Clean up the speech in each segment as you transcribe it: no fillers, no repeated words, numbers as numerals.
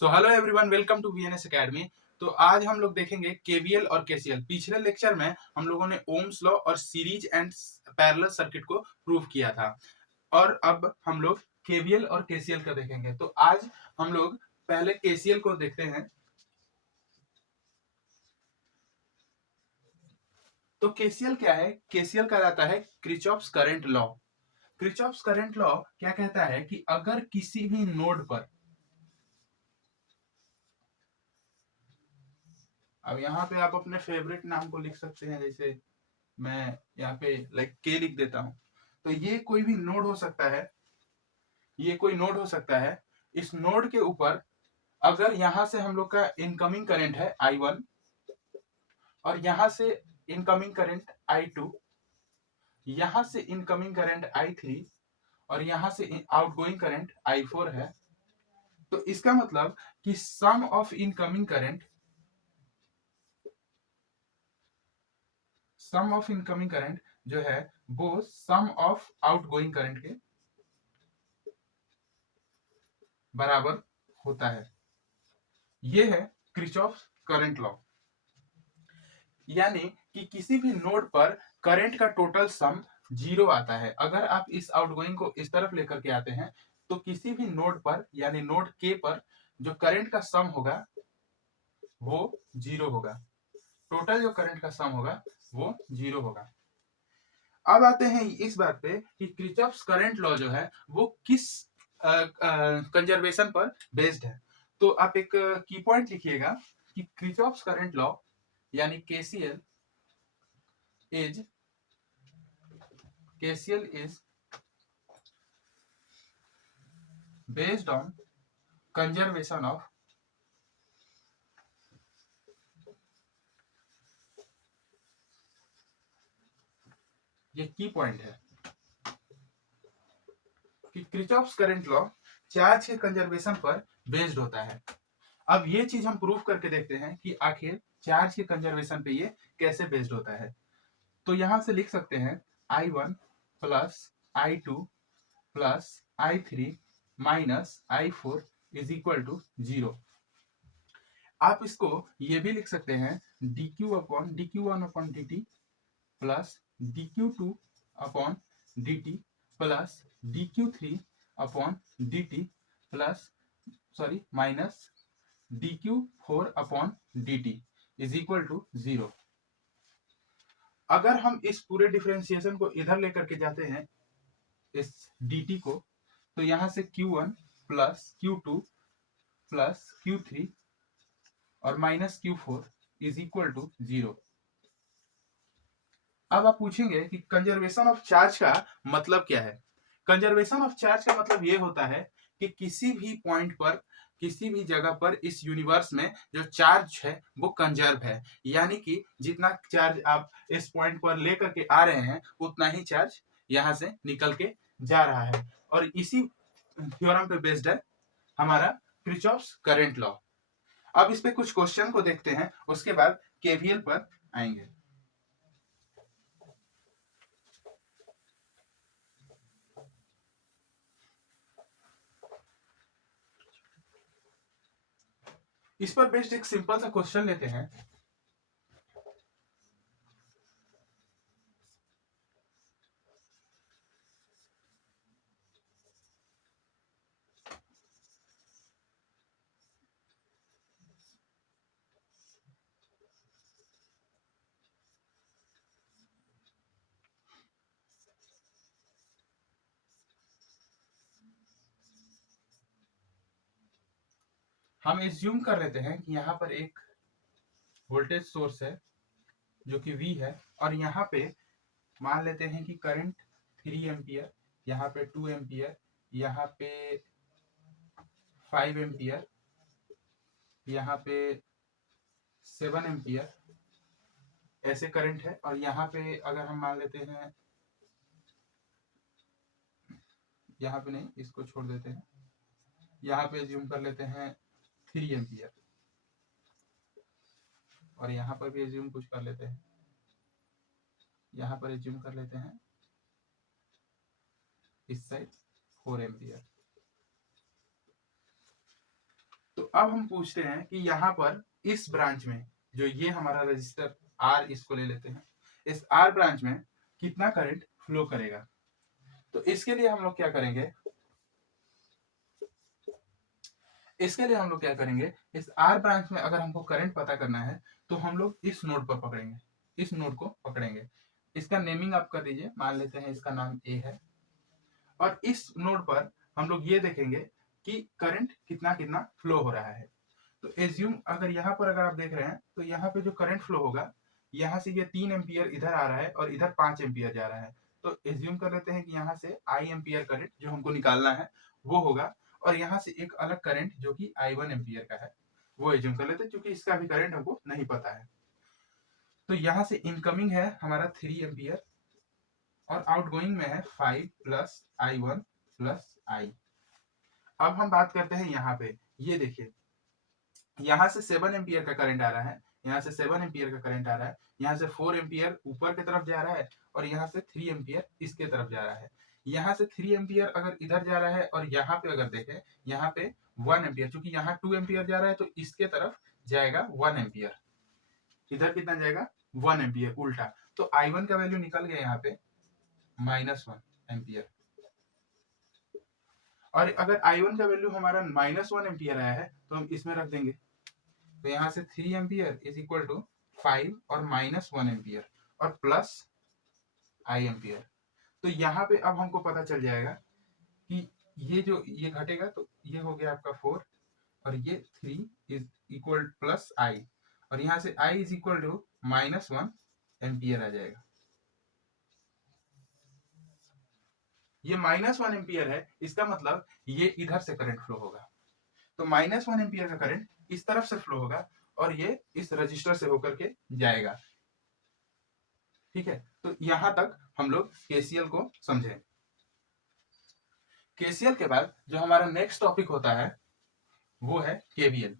So hello everyone, welcome to VNS academy. तो आज हम लोग देखेंगे केवीएल और केसीएल। पिछले लेक्चर में हम लोगों ने ओम्स लॉ और सीरीज एंड पैरेलल सर्किट को प्रूव किया था और अब हम लोग केवीएल और केसीएल का देखेंगे। तो आज हम लोग पहले केसीएल को देखते हैं। तो केसीएल क्या है? केसीएल का जाता है Kirchhoff's current law. Kirchhoff's current law क्या कहता है कि अगर किसी भी नोड पर, अब यहाँ पे आप अपने फेवरेट नाम को लिख सकते हैं, जैसे मैं यहाँ पे लाइक के लिख देता हूं। तो ये कोई भी नोड हो सकता है, ये कोई नोड हो सकता है। इस नोड के ऊपर अगर यहां से हम लोग का इनकमिंग करंट है I1 और यहां से इनकमिंग करंट I2, यहां से इनकमिंग करंट I3 और यहां से आउटगोइंग करंट I4 है, तो इसका मतलब कि sum of incoming current, sum of incoming current जो है वो सम ऑफ आउटगोइंग करंट के बराबर होता है। ये है किरचॉफ करंट लॉ। यानी कि किसी भी नोड पर करंट का टोटल सम जीरो आता है। अगर आप इस आउटगोइंग को इस तरफ लेकर के आते हैं तो किसी भी नोड पर यानी नोड के पर जो करंट का सम होगा वो जीरो होगा। टोटल जो करंट का सम होगा वो जीरो होगा। अब आते हैं इस बात पे कि किरचॉफ्स करंट लॉ जो है वो किस कंजर्वेशन पर बेस्ड है। तो आप एक की पॉइंट लिखिएगा कि किरचॉफ्स करंट लॉ यानी is KCL is based on conservation of, ये की पॉइंट है कि किरचॉफ्स करंट लॉ चार्ज के कंजर्वेशन पर बेस्ड होता है। अब ये चीज हम प्रूफ करके देखते हैं कि आखिर चार्ज के कंजर्वेशन पे ये कैसे बेस्ड होता है। तो यहां से लिख सकते हैं I1 plus I2 plus I3 minus I4 is equal to zero. आप इसको ये भी लिख सकते हैं dq1 upon dt plus dq2 upon dt plus dq3 upon dt plus minus dq4 upon dt is equal to zero. अगर हम इस पूरे डिफरेंशिएशन को इधर लेकर के जाते हैं इस dt को, तो यहां से q1 plus q2 plus q3 और minus q4 is equal to zero. अब आप पूछेंगे कि कंजर्वेशन ऑफ चार्ज का मतलब क्या है। कंजर्वेशन ऑफ चार्ज का मतलब ये होता है कि किसी भी पॉइंट पर, किसी भी जगह पर इस यूनिवर्स में जो चार्ज है वो कंजर्व है। यानी कि जितना चार्ज आप इस पॉइंट पर लेकर के आ रहे हैं उतना ही चार्ज यहां से निकल के जा रहा है। और इसी थ्योरम पे बेस्ड है हमारा किरचॉफ्स करंट लॉ। अब इस पे कुछ क्वेश्चन को देखते हैं, उसके बाद केवीएल पर आएंगे। इस पर बेस्ड एक सिंपल सा क्वेश्चन लेते हैं। हम एज्यूम कर लेते हैं कि यहाँ पर एक वोल्टेज सोर्स है जो कि V है और यहाँ पे मान लेते हैं कि करंट 3 एम्पियर, यहाँ पे 2 एम्पियर, यहाँ पे 5 एम्पियर, यहाँ पे 7 एम्पियर ऐसे करंट है। और यहाँ पे अगर हम मान लेते हैं, यहाँ पे नहीं, इसको छोड़ देते हैं, यहाँ पे एज्यूम कर लेते हैं 3 एम्पियर और यहाँ पर भी एज्यूम कुछ कर लेते हैं, यहाँ पर एज्यूम कर लेते हैं इस साइड 4 एम्पियर। तो अब हम पूछते हैं कि यहाँ पर इस ब्रांच में जो ये हमारा रजिस्टर R इसको ले लेते हैं, इस R ब्रांच में कितना करंट फ्लो करेगा। तो इसके लिए हम लोग क्या करेंगे, इस R ब्रांच में अगर हमको करंट पता करना है तो हम लोग इस नोड पर पकड़ेंगे, इस नोड को पकड़ेंगे। इसका नेमिंग आप कर दीजिए, मान लेते हैं इसका नाम A है। और इस नोड पर हम लोग ये देखेंगे कि करंट कितना कितना फ्लो हो रहा है। तो एज्यूम अगर यहाँ पर अगर आप देख रहे हैं तो यहाँ पे जो करंट फ्लो होगा, यहाँ से ये 3 एम्पियर इधर आ रहा है और इधर 5 एम्पियर जा रहा है। तो एज्यूम कर लेते हैं कि यहाँ से I एम्पियर करंट जो हमको निकालना है वो होगा, और यहाँ से एक अलग करंट जो कि I1 एम्पियर का है वो एज्यूम कर लेते हैं, क्योंकि इसका भी करंट हमको नहीं पता है। तो यहाँ से इनकमिंग है हमारा 3 एम्पियर और आउटगोइंग में है 5 प्लस I1 प्लस I। अब हम बात करते हैं यहाँ पे, ये देखिए यहाँ से 7 एम्पियर का करंट आ रहा है, यहाँ से 7 एम्पियर का करंट आ रहा है, यहाँ से 4 एम्पियर ऊपर की तरफ जा रहा है और यहाँ से 3 एम्पियर इसके तरफ जा रहा है। यहाँ से 3 एम्पियर अगर इधर जा रहा है और यहाँ पे अगर देखें यहाँ पे 1 एम्पियर, चूंकि यहाँ 2 एम्पियर जा रहा है तो इसके तरफ जाएगा 1 एम्पियर, इधर कितना जाएगा 1 एम्पियर उल्टा। तो I1 का वैल्यू निकल गया यहाँ पे -1 एम्पियर। और अगर I1 का वैल्यू हमारा -1 एम्पियर आया है तो हम इसमें रख देंगे। तो यहाँ से 3 एम्पियर इज इक्वल टू 5 और -1 एम्पियर और प्लस I एम्पियर। तो यहाँ पे अब हमको पता चल जाएगा कि ये जो ये घटेगा तो ये हो गया आपका 4 और ये 3 इज इक्वल प्लस I, और यहाँ से I is equal to -1 ampere आ जाएगा। ये -1 एम्पियर है, इसका मतलब ये इधर से करंट फ्लो होगा। तो -1 एम्पियर का करंट इस तरफ से फ्लो होगा और ये इस रजिस्टर से होकर के जाएगा। ठीक है, तो यहां तक हम लोग केसीएल को समझे। केसीएल के बाद जो हमारा नेक्स्ट टॉपिक होता है वो है केवीएल।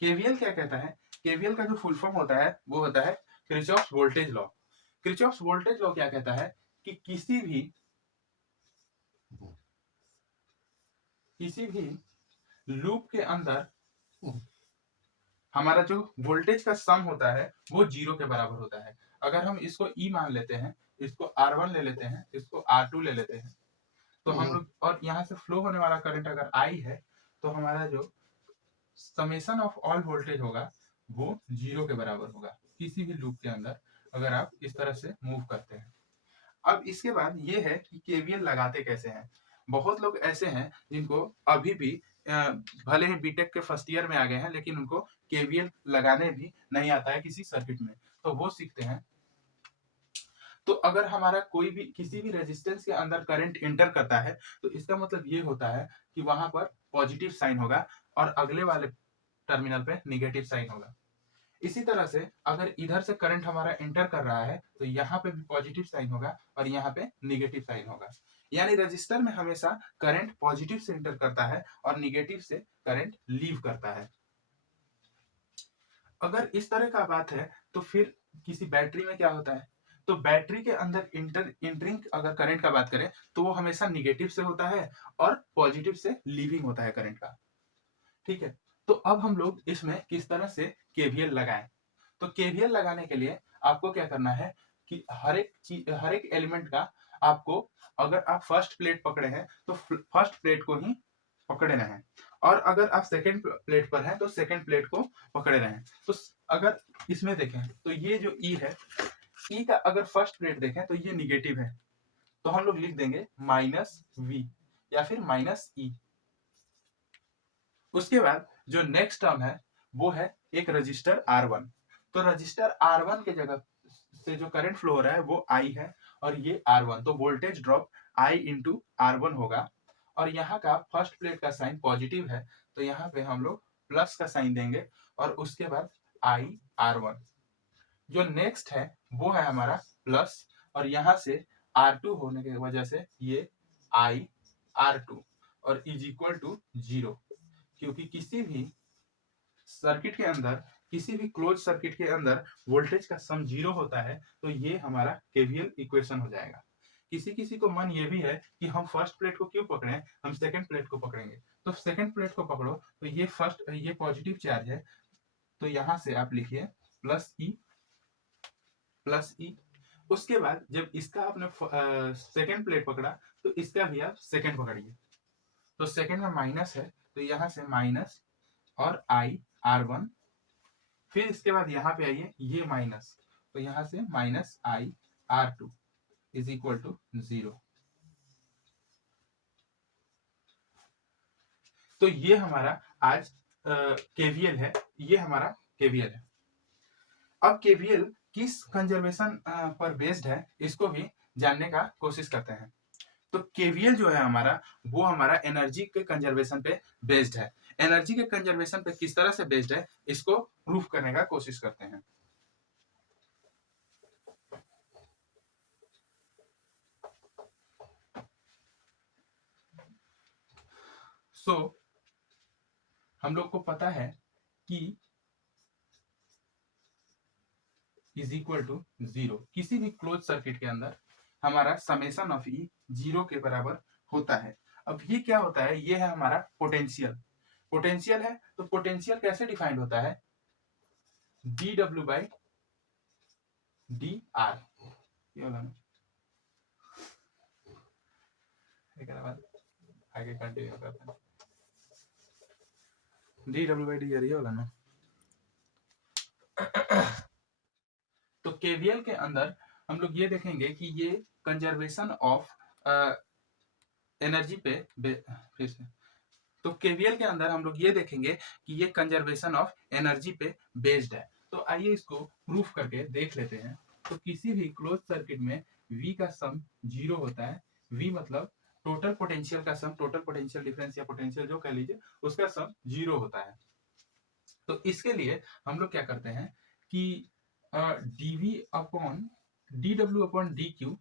केवीएल क्या कहता है, केवीएल का जो फुल फॉर्म होता है वो होता है Kirchhoff's voltage law. Kirchhoff's voltage law क्या कहता है कि किसी भी लूप के अंदर हमारा जो वोल्टेज का सम होता है वो 0 के बराबर होता है। अगर हम इसको E मान लेते हैं, इसको R1 ले लेते हैं, इसको R2 ले लेते हैं, तो हम लोग, और यहाँ से फ्लो होने वाला करंट अगर I है तो हमारा जो समेशन ऑफ ऑल वोल्टेज होगा वो 0 के बराबर होगा किसी भी लूप के अंदर, अगर आप इस तरह से मूव करते हैं। अब इसके बाद ये है कि केवीएल लगाते कैसे हैं। बहुत लोग ऐसे हैं जिनको अभी भी भले ही बीटेक के फर्स्ट ईयर में आ गए हैं लेकिन उनको केवीएल लगाने भी नहीं आता है किसी सर्किट में, तो वो सीखते हैं। तो अगर हमारा कोई भी किसी भी रेजिस्टेंस के अंदर करंट एंटर करता है तो इसका मतलब ये होता है कि वहां पर पॉजिटिव साइन होगा और अगले वाले टर्मिनल पे नेगेटिव साइन होगा। इसी तरह से अगर इधर से करंट हमारा एंटर कर रहा है तो यहाँ पे भी पॉजिटिव साइन होगा और यहाँ पे नेगेटिव साइन होगा। यानी रजिस्टर में हमेशा करंट पॉजिटिव से एंटर करता है और नेगेटिव से करंट लीव करता है। अगर इस तरह का बात है तो फिर किसी बैटरी में क्या होता है, तो बैटरी के अंदर एंटरिंग अगर करंट का बात करें तो वो हमेशा निगेटिव से होता है और पॉजिटिव से लीविंग होता है करंट का। ठीक है, तो अब हम लोग इसमें किस तरह से केवीएल लगाएं। तो केवीएल लगाने के लिए आपको क्या करना है कि हर एक एलिमेंट का आपको, अगर आप फर्स्ट प्लेट पकड़े हैं तो फर्स्ट प्लेट को ही पकड़े रहें, और अगर आप सेकंड प्लेट पर हैं तो सेकंड प्लेट को पकड़े रहें। तो अगर इसमें देखें तो ये जो ई है, ई का अगर फर्स्ट प्लेट देखें तो ये निगेटिव है, तो हम लोग लिख देंगे -V या फिर -E। उसके बाद जो नेक्स्ट टर्म है वो है एक रजिस्टर R1। तो रजिस्टर R1 के जगह से जो करंट फ्लो हो रहा है वो I है और ये R1, तो voltage drop I into R1 होगा। और यहाँ का फर्स्ट प्लेट का साइन पॉजिटिव है तो यहाँ पे हम लोग प्लस का साइन देंगे और उसके बाद I R1। जो नेक्स्ट है वो है हमारा प्लस, और यहाँ से R2 होने की वजह से ये I R2 और इज इक्वल टू 0, क्योंकि किसी भी सर्किट के अंदर किसी भी क्लोज सर्किट के अंदर वोल्टेज का सम 0 होता है तो ये हमारा केवीएल इक्वेशन हो जाएगा। किसी किसी को मन ये भी है कि हम फर्स्ट प्लेट को क्यों पकड़े, हम सेकंड प्लेट को पकड़ेंगे। तो सेकंड प्लेट को पकड़ो तो ये पॉजिटिव चार्ज है, तो यहां से आप लिखिए प्लस ई। उसके बाद जब इसका आपने सेकंड प्लेट पकड़ा तो इसका भी आप सेकंड पकड़िए, तो सेकंड में माइनस है तो यहां से माइनस और आई R1, फिर इसके बाद यहाँ पे आइए ये माइनस, तो यहां से minus I R2 is equal to 0। तो ये हमारा आज केवीएल है, ये हमारा केवीएल है। अब केवीएल किस कंजर्वेशन पर बेस्ड है इसको भी जानने का कोशिश करते हैं। तो केवीएल जो है हमारा, वो हमारा एनर्जी के कंजर्वेशन पे बेस्ड है। एनर्जी के कंजर्वेशन पे किस तरह से बेस्ड है इसको प्रूफ करने का कोशिश करते हैं। सो हम लोग को पता है कि इज इक्वल टू 0, किसी भी क्लोज सर्किट के अंदर हमारा समेशन ऑफ ई 0 के बराबर होता है। अब ये क्या होता है, ये है हमारा पोटेंशियल। पोटेंशियल है तो पोटेंशियल कैसे डिफाइंड होता है, D W by D R. ये वाला ना, आगे कंटिन्यू करते हैं। D W by D R ये वाला ना। तो केवीएल के अंदर हम लोग ये देखेंगे कि ये कंजर्वेशन ऑफ एनर्जी पे फिर से, तो केवीएल के अंदर हम लोग ये देखेंगे कि ये कंजर्वेशन ऑफ एनर्जी पे बेस्ड है। तो आइए इसको प्रूफ करके देख लेते हैं। तो किसी भी क्लोज सर्किट में V का सम 0 होता है। V मतलब टोटल पोटेंशियल का सम, टोटल पोटेंशियल डिफरेंस या पोटेंशियल जो कह लीजिए, उसका सम 0 होता है। तो इसके लिए हम लोग क्या करते हैं कि dV upon dW upon dQ,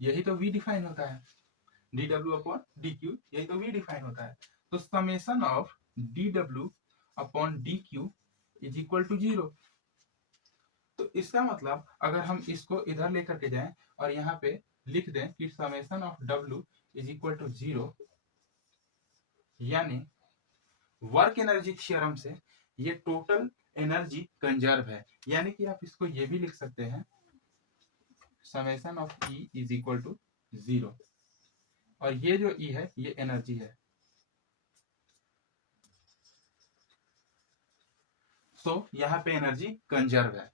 यही तो V डिफाइन होता है। dW अपॉन dQ, यही तो V डिफाइन होता है। तो summation of dW upon dQ is equal to 0। तो इसका मतलब अगर हम इसको इधर लेकर के जाएं और यहाँ पे लिख दें कि summation of W is equal to 0, यानी वर्क एनर्जी थ्योरम से ये टोटल एनर्जी कंजर्व है। यानी कि आप इसको ये भी लिख सकते हैं summation of E is equal to 0, और ये जो E है ये एनर्जी है। सो यहाँ पे एनर्जी कंजर्व है।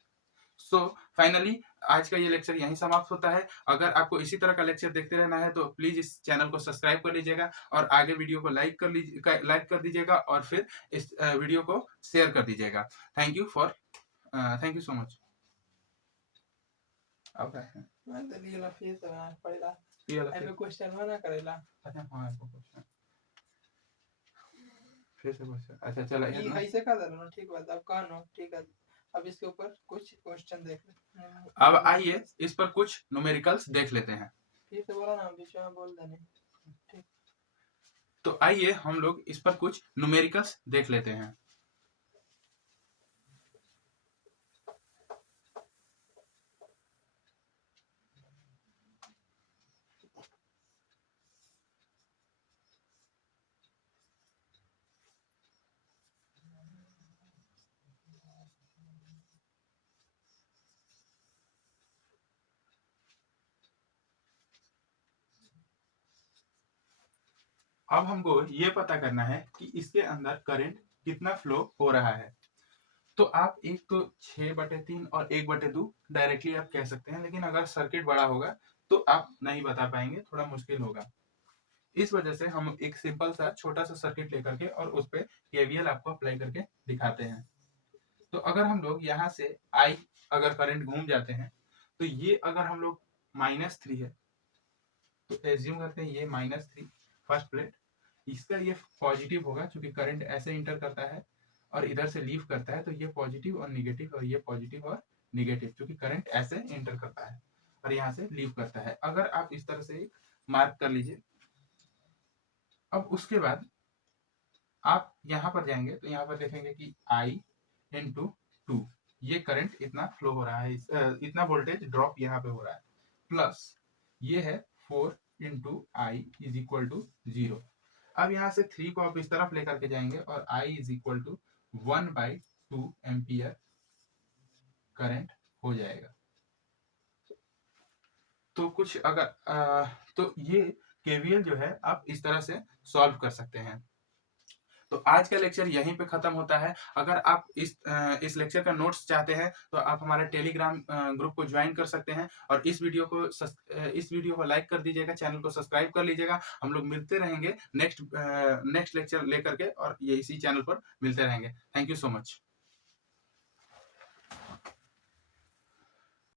सो फाइनली आज का ये लेक्चर यहीं समाप्त होता है। अगर आपको इसी तरह का लेक्चर देखते रहना है तो प्लीज इस चैनल को सब्सक्राइब कर लीजिएगा और आगे वीडियो को लाइक कर दीजिएगा और फिर इस वीडियो को शेयर कर दीजिएगा। Thank you so much. अब क्या है, मैं तो लीला फिर से बना पड़ेगा, ये वाला फिर क्वेश्चन बना करेला। अच्छा हां आपको क्वेश्चन फिर से क्वेश्चन, अच्छा चलो ये ऐसे का देना ठीक बात, अब कहां ठीक है। अब इसके ऊपर कुछ क्वेश्चन देख ले। अब आइए इस पर कुछ न्यूमेरिकल्स देख लेते हैं। फिर से बोला ना, बीच में बोल देने ठीक। तो आइए हम लोग इस पर कुछ न्यूमेरिकल्स देख लेते हैं। अब हमको ये पता करना है कि इसके अंदर करंट कितना फ्लो हो रहा है। तो आप एक तो 6/3 और 1/2 डायरेक्टली आप कह सकते हैं, लेकिन अगर सर्किट बड़ा होगा तो आप नहीं बता पाएंगे, थोड़ा मुश्किल होगा। इस वजह से हम एक सिंपल सा छोटा सा सर्किट लेकर के और उस पर केवीएल आपको अप्लाई करके दिखाते हैं। तो अगर हम लोग यहाँ से आई अगर करंट घूम जाते हैं तो ये अगर हम लोग -3 है तो एज्यूम करते हैं ये -3 फर्स्ट प्लेट, इसका ये पॉजिटिव होगा क्योंकि करंट ऐसे इंटर करता है और इधर से लीव करता है, तो ये पॉजिटिव और निगेटिव, और ये पॉजिटिव और निगेटिव क्योंकि करंट ऐसे इंटर करता है और यहाँ से लीव करता है। अगर आप इस तरह से मार्क कर लीजिए, अब उसके बाद आप यहाँ पर जाएंगे तो यहाँ पर देखेंगे कि आई इंटू 2, ये करंट इतना फ्लो हो रहा है, इतना वोल्टेज ड्रॉप यहाँ पे हो रहा है, प्लस ये है 4 into I is equal to 0। अब यहाँ से 3 को आप इस तरफ लेकर के जाएंगे और I is equal to 1/2 ampere current हो जाएगा। तो कुछ अगर तो ये केवीएल जो है आप इस तरह से सॉल्व कर सकते हैं। तो आज का लेक्चर यहीं पे खत्म होता है। अगर आप इस लेक्चर का नोट्स चाहते हैं तो आप हमारे टेलीग्राम ग्रुप को ज्वाइन कर सकते हैं, और इस वीडियो को लाइक कर दीजिएगा, चैनल को सब्सक्राइब कर लीजिएगा। हम लोग मिलते रहेंगे नेक्स्ट लेक्चर लेकर के, और ये इसी चैनल पर मिलते रहेंगे। Thank you so much.